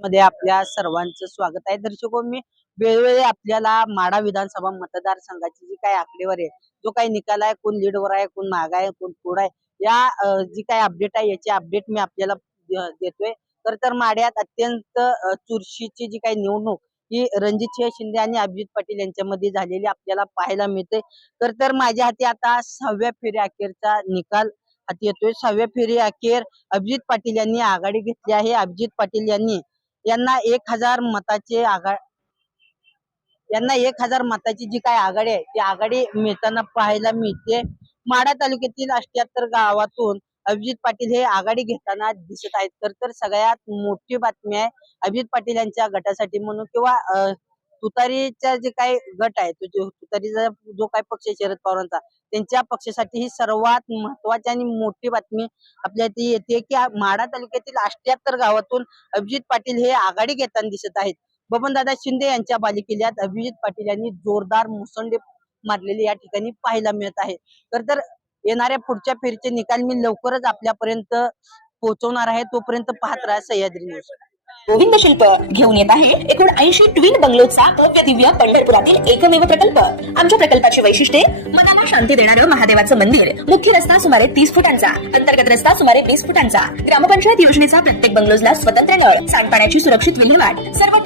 मध्ये आपल्या सर्वांचं स्वागत आहे. दर्शको मी वेळोवेळी आपल्याला माडा विधानसभा मतदारसंघाची जी काही आकडेवारी आहे जो काही निकाल आहे कोण लीडवर आहे कोण माग आहे कोण पुढ आहे या जी काही अपडेट आहे याची अपडेट मी आपल्याला देतोय. तर तर माड्यात अत्यंत चुरशीची जी काही निवडणूक ही रणजितसिंह शिंदे आणि अभिजित पाटील यांच्यामध्ये झालेली आपल्याला पाहायला मिळते. तर तर माझ्या हाती आता सहाव्या फेरी अखेरचा निकाल हाती येतोय. सहाव्या फेरी अखेर अभिजित पाटील यांनी आघाडी घेतली आहे. अभिजित पाटील यांनी यांना एक हजार मताचे आघाड यांना एक हजार मताची जी काय आघाडी आहे ती आघाडी मिळताना पाहायला मिळते. माढा तालुक्यातील अष्ट्याहत्तर गावातून अभिजित पाटील हे आघाडी घेताना दिसत आहेत. तर तर सगळ्यात मोठी बातमी आहे अभिजित पाटील यांच्या गटासाठी म्हणून किंवा तुतारीचा जे काही गट आहे तो तुतारीचा जो काही पक्ष आहे शरद पवारांचा त्यांच्या पक्षासाठी ही सर्वात महत्वाची आणि मोठी बातमी आपल्या ती येते की माढा तालुक्यातील अष्ट्याहत्तर गावातून अभिजित पाटील हे आघाडी घेताना दिसत आहेत. बबनदादा शिंदे यांच्या बालिकेल्यात अभिजित पाटील यांनी जोरदार मुसंडे मारलेले या ठिकाणी पाहायला मिळत आहे. तर येणाऱ्या पुढच्या फेरीचे निकाल मी लवकरच आपल्यापर्यंत पोहोचवणार आहे. तोपर्यंत पाहत राहा सह्याद्री न्यूज. गोविंद शिल्प घेऊन येत आहे. एकूण ऐंशी ट्विन बंगलोचा भव्य दिव्य पंढरपुरातील एकमेव प्रकल्प. आमच्या प्रकल्पाची वैशिष्ट्ये मनाला शांती देणारं महादेवाचं मंदिर. मुख्य रस्ता सुमारे तीस फुटांचा. अंतर्गत रस्ता सुमारे वीस फुटांचा. ग्रामपंचायत योजनेचा प्रत्येक बंगलोजला स्वतंत्र नळ. सांडपाण्याची सुरक्षित विल्हेवाट. सर्व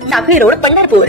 साखळी रोड पंढरपूर.